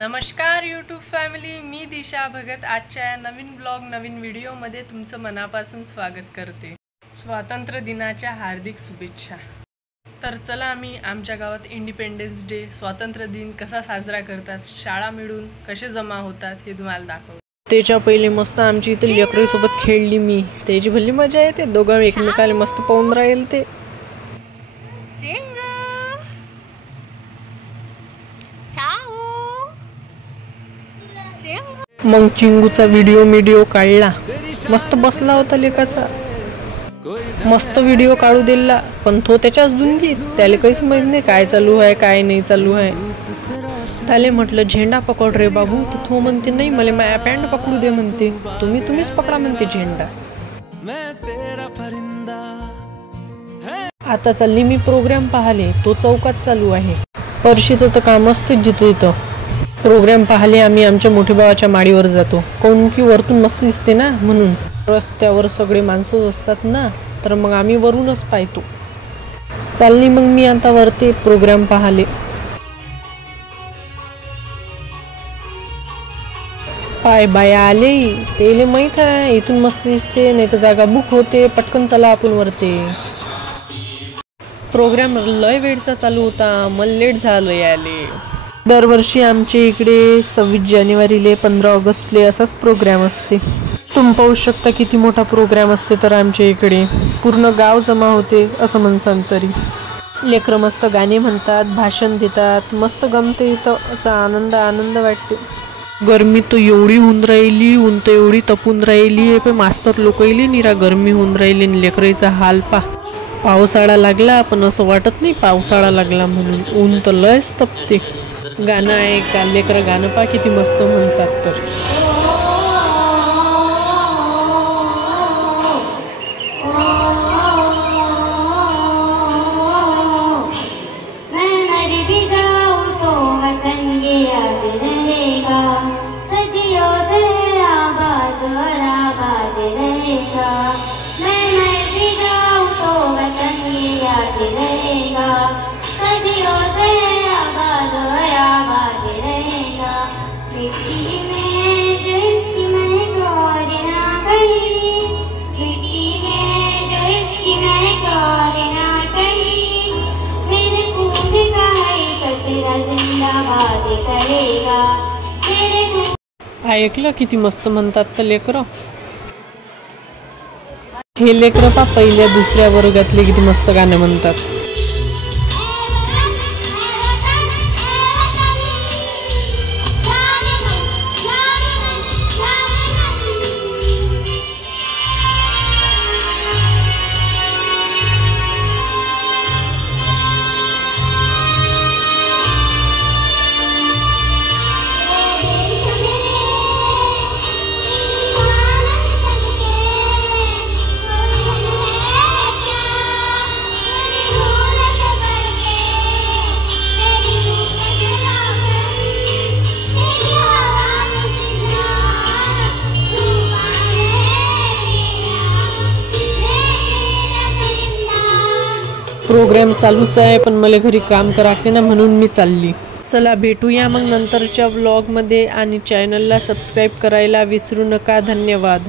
नमस्कार YouTube family, मी दिशा भगत आजच्या या नवीन ब्लॉग नवीन व्हिडिओमध्ये तुमचं मनापासून स्वागत करते। स्वातंत्र्य दिनाच्या हार्दिक शुभेच्छा। तर चला आम्ही आमच्या गावात इंडिपेंडन्स डे स्वातंत्र्य दिन कसा साजरा करतात, शाळा मिळून कसे जमा होतात हे तुम्हाला दाखवतो। त्याच्या पहिले मस्त आमची इथे लेकरी सोबत खेळली मी, त्याची भल्ली मजा येते। दोघं एकमेकाला मस्त पाहून राहील ते। मग चिंगूचा व्हिडिओ काढला, मस्त बसला होता लेकाचा, मस्त व्हिडिओ काढू दिला। पण तो त्याच्याच धुंदीत, त्याला काहीच माहित नाही काय चालू आहे काय नाही चालू आहे। त्याला म्हटलं झेंडा पकड रे बाबू, तर तो म्हणते नाही मला माझ्या पॅन्ट पकडू दे म्हणते। तुम्हीच पकडा म्हणते झेंडा। आता चालली मी प्रोग्राम पाहाले, तो चौकात चालू आहे। परशीचं तर काम असतं जिथे तिथं। प्रोग्राम पाहाले आम्ही आमच्या मोठ्या भावाच्या माडीवर जातो, काऊन की वरतून मस्त दिसते ना म्हणून। रस्त्यावर सगळे माणसं असतात ना, तर मग आम्ही वरूनच पाहतो। चालली मग मी आता वरती प्रोग्राम पाहाले। पाय बाया आले, तेले माहित आहे इथून मस्त दिसते, नाही तर जागा बुक होते, पटकन चला आपण वरती। प्रोग्राम लय वेळचा चालू होता, मला लेट झालं याले। दरवर्षी आमच्या इकडे 26 जानेवारीले 15 ऑगस्टले असाच प्रोग्राम असते। तुम्ही पाहू शकता किती मोठा प्रोग्राम असते। तर आमच्या इकडे पूर्ण गाव जमा होते असं म्हणसान तरी। लेकरं मस्त गाणे म्हणतात, भाषण देतात, मस्त गमते इथं, असा आनंद वाटते। गरमी तर एवढी होऊन राहिली, ऊन तर एवढी तपून राहिली, पण मास्तर लोकही निरा गरमी होऊन राहिली। लेकराचा हाल पावसाळा लागला पण असं वाटत नाही पावसाळा लागला म्हणून, ऊन तर लयच तपते। गाणं आहे का लेकरं, गाणं पा किती मस्त म्हणतात। तर ऐकलं किती मस्त म्हणतात तर लेकरं। हे लेकरं पा पहिल्या दुसऱ्या वर्गातले किती मस्त गाणं म्हणतात। प्रोग्राम चालूच आहे पण मला घरी काम करायचे ना, म्हणून मी चालली। चला भेटूया मग नंतरच्या व्लॉगमध्ये, आणि चॅनलला सबस्क्राईब करायला विसरू नका। धन्यवाद।